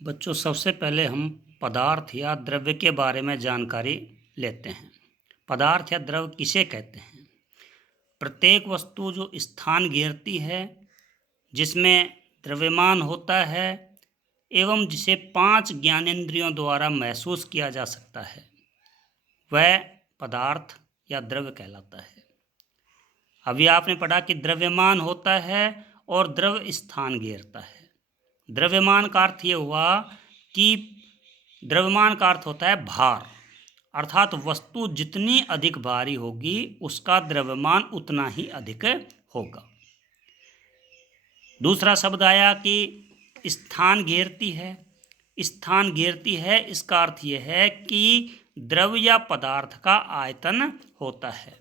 बच्चों, सबसे पहले हम पदार्थ या द्रव्य के बारे में जानकारी लेते हैं। पदार्थ या द्रव्य किसे कहते हैं? प्रत्येक वस्तु जो स्थान घेरती है, जिसमें द्रव्यमान होता है एवं जिसे 5 ज्ञानेंद्रियों द्वारा महसूस किया जा सकता है, वह पदार्थ या द्रव्य कहलाता है। अभी आपने पढ़ा कि द्रव्यमान होता है और द्रव्य स्थान घेरता है। द्रव्यमान का अर्थ ये हुआ कि द्रव्यमान का अर्थ होता है भार, अर्थात वस्तु जितनी अधिक भारी होगी उसका द्रव्यमान उतना ही अधिक होगा। दूसरा शब्द आया कि स्थान घेरती है। स्थान घेरती है, इसका अर्थ यह है कि द्रव्य या पदार्थ का आयतन होता है।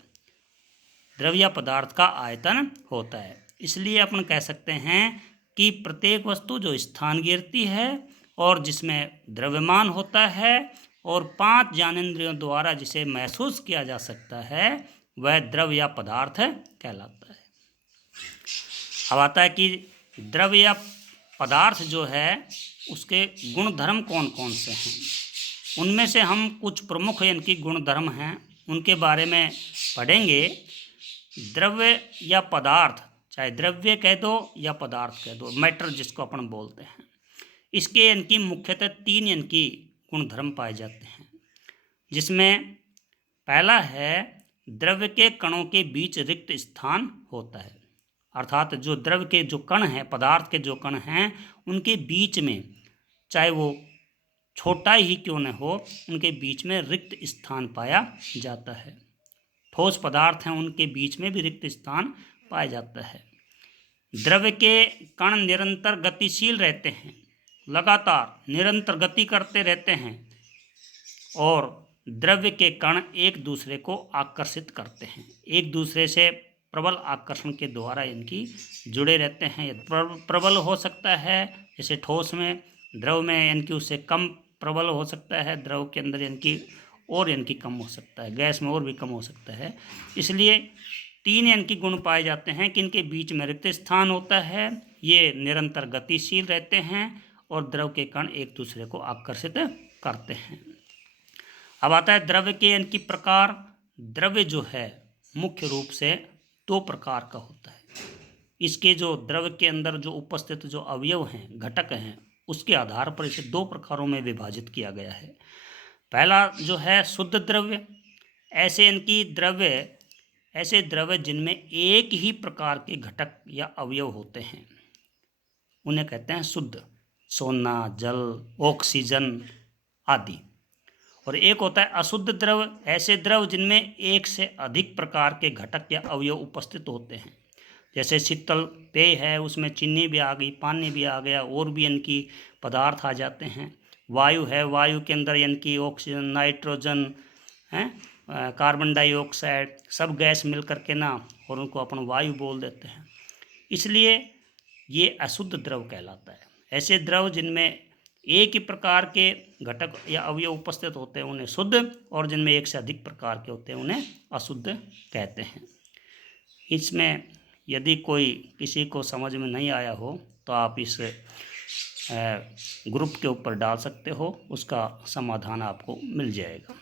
द्रव्य या पदार्थ का आयतन होता है, इसलिए अपन कह सकते हैं कि प्रत्येक वस्तु जो स्थान घेरती है और जिसमें द्रव्यमान होता है और 5 ज्ञानेंद्रियों द्वारा जिसे महसूस किया जा सकता है, वह द्रव्य या पदार्थ कहलाता है। अब आता है कि द्रव्य या पदार्थ जो है उसके गुण धर्म कौन कौन से हैं। उनमें से हम कुछ प्रमुख इनकी गुण धर्म हैं, उनके बारे में पढ़ेंगे। द्रव्य या पदार्थ, चाहे द्रव्य कह दो या पदार्थ कह दो, मैटर जिसको अपन बोलते हैं, इसके इनकी मुख्यतः 3 इनकी गुणधर्म पाए जाते हैं, जिसमें पहला है द्रव्य के कणों के बीच रिक्त स्थान होता है। अर्थात जो द्रव्य के जो कण हैं, पदार्थ के जो कण हैं, उनके बीच में, चाहे वो छोटा ही क्यों न हो, उनके बीच में रिक्त स्थान पाया जाता है। ठोस पदार्थ हैं, उनके बीच में भी रिक्त स्थान पाया जाता है। द्रव्य के कण निरंतर गतिशील रहते हैं, लगातार निरंतर गति करते रहते हैं, और द्रव्य के कण एक दूसरे को आकर्षित करते हैं, एक दूसरे से प्रबल आकर्षण के द्वारा इनकी जुड़े रहते हैं। प्रबल हो सकता है, जैसे ठोस में, द्रव में इनकी उससे कम प्रबल हो सकता है, द्रव के अंदर इनकी और इनकी कम हो सकता है, गैस में और भी कम हो सकता है। इसलिए 3 इनकी गुण पाए जाते हैं कि इनके बीच में रिक्त स्थान होता है, ये निरंतर गतिशील रहते हैं और द्रव के कण एक दूसरे को आकर्षित करते हैं। अब आता है द्रव्य के इनकी प्रकार। द्रव्य जो है मुख्य रूप से 2 प्रकार का होता है। इसके जो द्रव्य के अंदर जो उपस्थित जो अवयव हैं, घटक हैं, उसके आधार पर इसे 2 प्रकारों में विभाजित किया गया है। पहला जो है शुद्ध द्रव्य। ऐसे द्रव्य जिनमें एक ही प्रकार के घटक या अवयव होते हैं, उन्हें कहते हैं शुद्ध। सोना, जल, ऑक्सीजन आदि। और एक होता है अशुद्ध द्रव्य। ऐसे द्रव्य जिनमें एक से अधिक प्रकार के घटक या अवयव उपस्थित होते हैं, जैसे शीतल पेय है, उसमें चीनी भी आ गई, पानी भी आ गया, और भी इनकी पदार्थ आ जाते हैं। वायु है, वायु के अंदर इनकी ऑक्सीजन, नाइट्रोजन है, कार्बन डाइऑक्साइड, सब गैस मिल करके ना, और उनको अपन वायु बोल देते हैं। इसलिए ये अशुद्ध द्रव कहलाता है। ऐसे द्रव जिनमें एक ही प्रकार के घटक या अवयव उपस्थित होते हैं उन्हें शुद्ध, और जिनमें एक से अधिक प्रकार के होते हैं उन्हें अशुद्ध कहते हैं। इसमें यदि कोई किसी को समझ में नहीं आया हो तो आप इस ग्रुप के ऊपर डाल सकते हो, उसका समाधान आपको मिल जाएगा।